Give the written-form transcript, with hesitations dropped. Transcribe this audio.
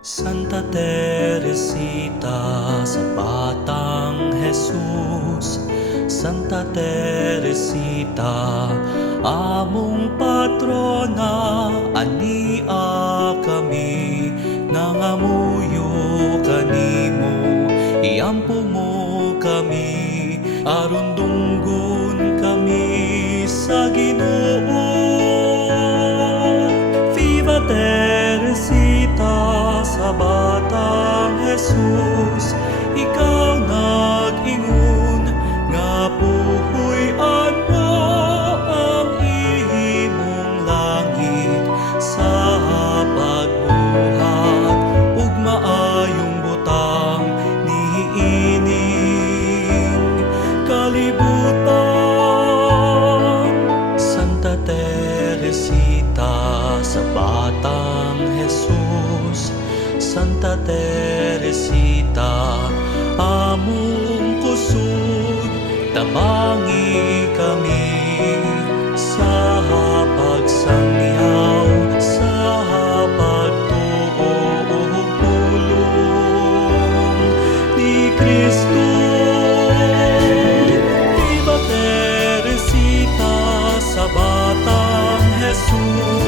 Santa Teresita sa Batang Jesus, Santa Teresita, among patrona, ania kami nangamuyo kanimo, iampo mo kami, aron dunggon kami sa Ginoo. Viva Teresita sa Batang Jesus, ikaw nag-ingon nga puhuy-an mo ang imong langit sa pagbuhat ug maayong butang niining kalibutan. Santa Teresita sa Batang Jesus, Santa Teresita, among kusog, tabangi kami sa pagsangyaw, sa pagtuo ug pulong ni Kristo. Viva Teresita sa Batang Jesus,